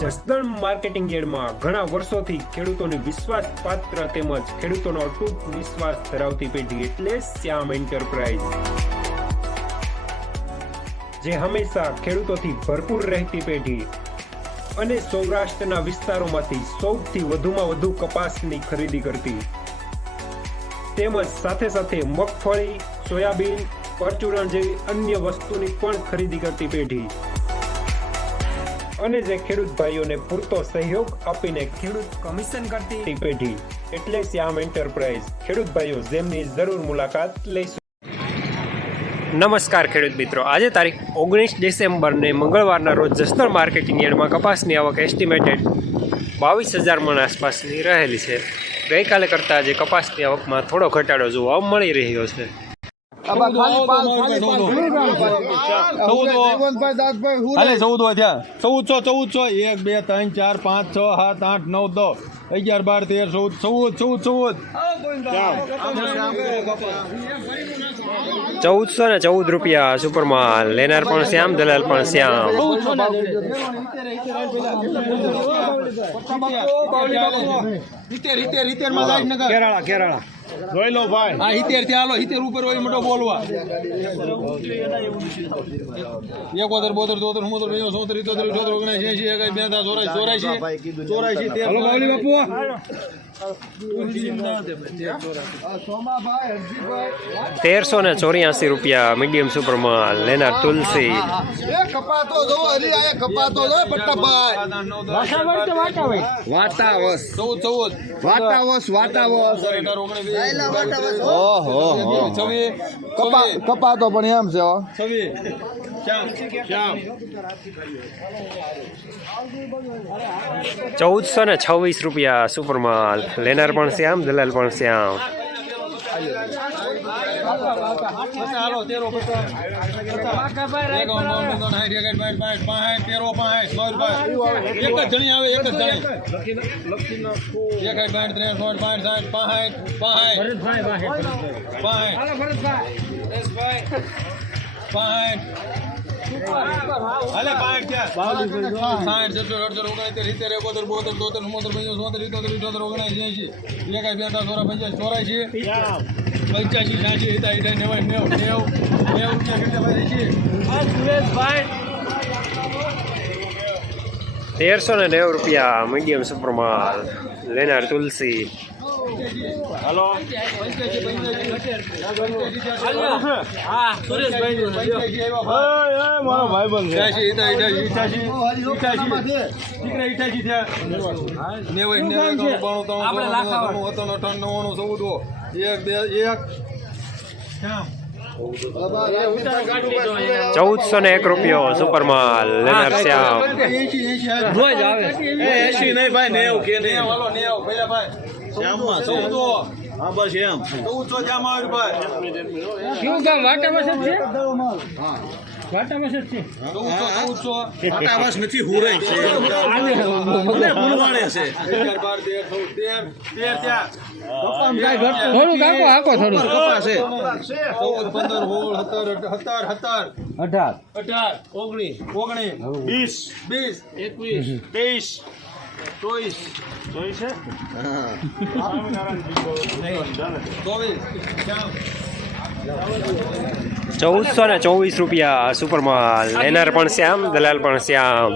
Jasdan marketing યાર્ડમાં ઘણા વર્ષોથી ખેડૂતોની વિશ્વાસપાત્ર તેમજ ખેડૂતોનો અતૂટ વિશ્વાસ ધરાવતી પેઢી એટલે શ્યામ એન્ટરપ્રાઇઝ, જે હંમેશા ખેડૂતોથી ભરપૂર રહેતી પેઢી અને સૌરાષ્ટ્રના વિસ્તારોમાંથી સૌથી વધુમાં વધુ કપાસની ખરીદી કરતી તેમજ સાથે સાથે મગફળી, સોયાબીન, પરચુરણ જેવી અન્ય વસ્તુની પણ ખરીદી કરતી પેઢી અને જે ખેડૂત ભાઈઓને પૂરતો સહયોગ આપીને ખેડૂત કમિશન કરતી પેઢી એટલે શ્યામ એન્ટરપ્રાઇઝ. ખેડૂત ભાઈઓ જેમની જરૂર મુલાકાત લઈશું. નમસ્કાર ખેડૂત મિત્રો, આજે તારીખ 19 ડિસેમ્બરને મંગળવારના રોજ જસદણ માર્કેટિંગ યાર્ડમાં કપાસની આવક એસ્ટિમેટેડ 22,000 મણ આસપાસની રહેલી છે. ગઈકાલે કરતાં આજે કપાસની આવકમાં થોડો ઘટાડો જોવા મળી રહ્યો છે. 1,414 રૂપિયા સુપરમાલ. લેનાર પણ શ્યામ, દલાલ પણ શ્યામ. કેરાળા જોઈ લો ભાઈ. હા, 70 થી હાલો, 70 ઉપર હોય મોટો બોલવા. 71 72 1384 રૂપિયા મીડિયમ સુપરમાલ. લેનાર તુલસી. કપાતો પણ એમ છે. 1,426 રૂપિયા સુપરમાલ. લેનાર પણ શ્યામ, દલાલ પણ શ્યામ. ₹1,390 રૂપિયા મીડિયમ સુપરમાલ. લેનાર તુલસી. હેલો, મારો ભાઈ બંધ ₹1,401 રૂપિયો સુપરમાલ. લેનાર શ્યામ. હા બસ એમ 14 નથી હુરાય છે. ₹1,424 રૂપિયા સુપરમાલ. લેનાર પણ શ્યામ, દલાલ પણ શ્યામ.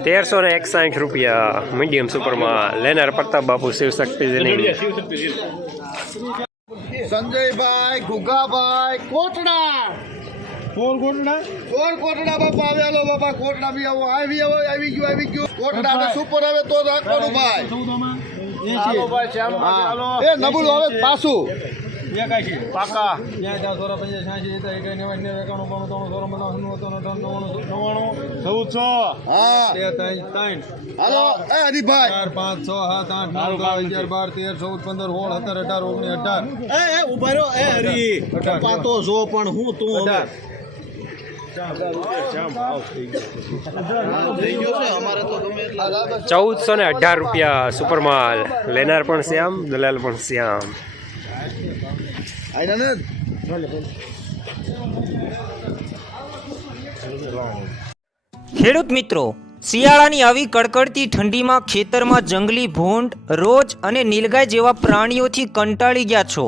₹1,361 રૂપિયા મીડિયમ સુપરમાલ. લેનાર પ્રતાપ બાપુ શિવશક્તિ. સંજયભાઈ, ગુગાભાઈ, કોટડા બાપા આવેલો. બાપા કોટડા બી આવો, આવી ગયું. કોટડા સુપર આવે તો રાખવાનું ભાઈ. એ નબળું આવે પાછું. પાકા 1400 હા હાલો એ હરીભાઈ 4 5 6 7 8 9 10 11 12 13 14 15 16 17 18 19 20 એ ઉભા રહ્યો એ હરી પાતો જો પણ હું તું હવે 1418 રૂપિયા સુપરમાલ. લેનાર પણ શ્યામ, દલાલ પણ શ્યામ. આઈના ને ખેડૂત મિત્રો, શિયાળાની આવી કડકડતી ઠંડીમાં ખેતરમાં જંગલી ભૂંડ, રોજ અને નીલગાય જેવા પ્રાણીઓથી કંટાળી ગયા છો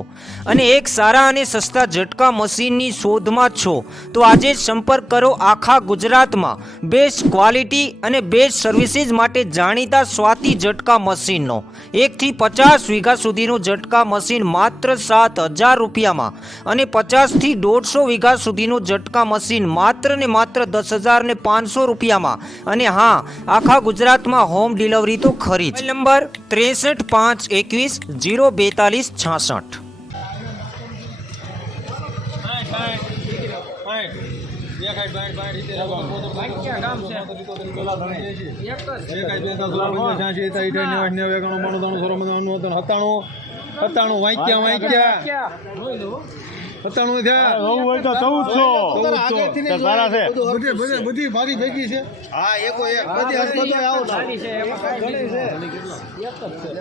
અને એક સારા અને સસ્તા ઝટકા મશીનની શોધમાં છો તો આજે જ સંપર્ક કરો આખા ગુજરાતમાં બેસ્ટ ક્વોલિટી અને બેસ્ટ સર્વિસીસ માટે જાણીતા સ્વાતિ ઝટકા મશીનનો. 1 થી 50 વીઘા સુધીનું ઝટકા મશીન માત્ર 7,000 રૂપિયામાં અને 50 થી 150 વીઘા સુધીનું ઝટકા મશીન માત્ર ને માત્ર 10,500 રૂપિયામાં. અને હા, આખા ગુજરાતમાં હોમ ડિલિવરી તો ખરી જ. નંબર 63 521 042 66. બધી મારી ભેગી છે. હા એકો એક બધી હસ્તો આવો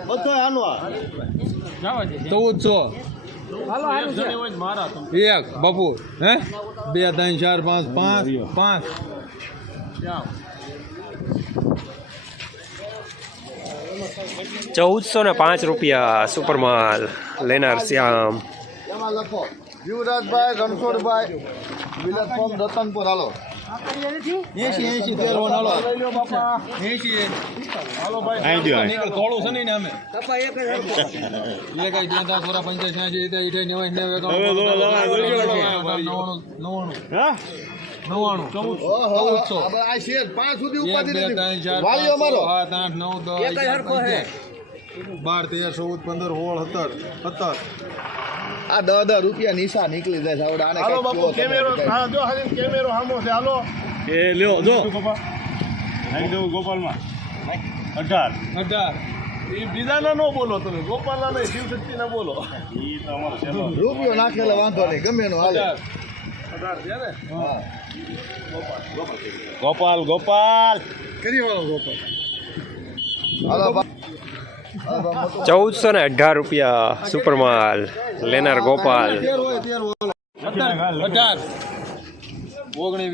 બધો હાલવા 1400 એક બાપુ હે 2 3 4 5 5 1405 રૂપિયા સુપરમાલ. લેનાર શ્યામ. એમાં લખો જીવરાજભાઈ રણછોડભાઈ વિલેજ ફોર્મ રતનપુર હાલો 80 13 હાલો 80 હાલો ભાઈ થોડું છે ને અમે કપા એક જ 10 થોડા 85 આ શેર 5 સુધી ઉપાધિ નથી વાળીઓ મારો 7 8 9 10 12 13 14 15 16 17 આ 10 રૂપિયા નિશા નીકળી જાય છે આને હાલો બાપુ કેમેરો હા જો હાલી કેમેરો સામો છે હાલો એ લ્યો જો નાખી દઉં ગોપાલમાં 18 એ બીજાના નો બોલો તમે ગોપાલના નહીં શિવશક્તિના બોલો ઈ તો અમારો છે રૂપિયો નાખેલો વાંધો નહીં ગમે એનો હાલે 18 છે ને હા ગોપાલ કરી વાળો ગોપાલ હાલો 1418 રૂપિયા સુપરમાલ. લેનાર ગોપાલ. 18 19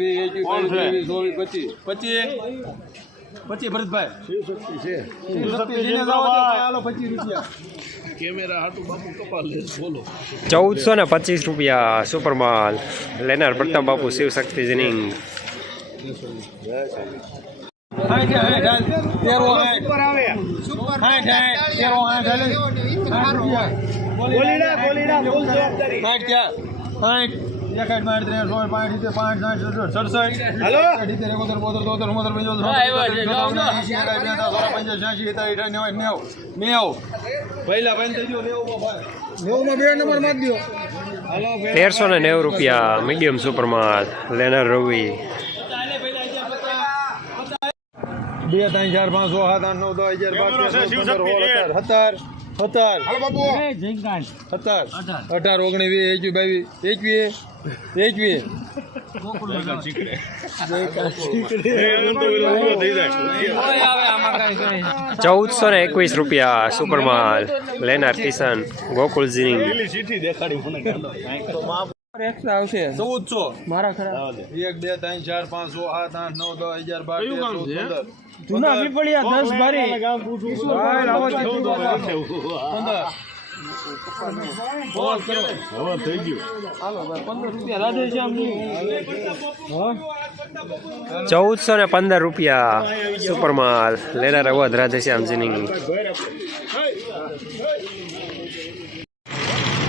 20 ભરતભાઈ શિવશક્તિ છે શિવશક્તિજીને જાઓ તો હાલો 25 રૂપિયા કેમેરા હાટુ બાપુ કપાલ લે બોલો 1425 રૂપિયા સુપરમાલ. લેનાર પ્રતાપ બાપુ શિવશક્તિ જનિંગ. 1390 રૂપિયા મીડિયમ સુપરમાલ. લેનાર રવિ. 2 3 4 5 6 7 8 9 10 11 12 13 14 15 16 17 18 19 20 21 ₹1421 રૂપિયા સુપરમાલ. લેનાર કિશન ગોકુલ જીનિંગ. આવશે 1400 મારા ખરા 1 2 3 4 5 6 7 8 9 10 11 12 13 જૂના પીપળિયા 10 બારી ₹1415 સુપરમાલ. લેનાર અવધ રાધેશ્યામ જીનિંગ.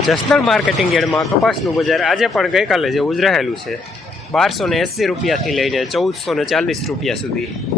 જસદણ માર્કેટિંગ યાર્ડમાં કપાસનું બજાર આજે પણ ગઈકાલે જેવું જ રહેલું છે. 1280 રૂપિયાથી લઈને 1440 રૂપિયા સુધી.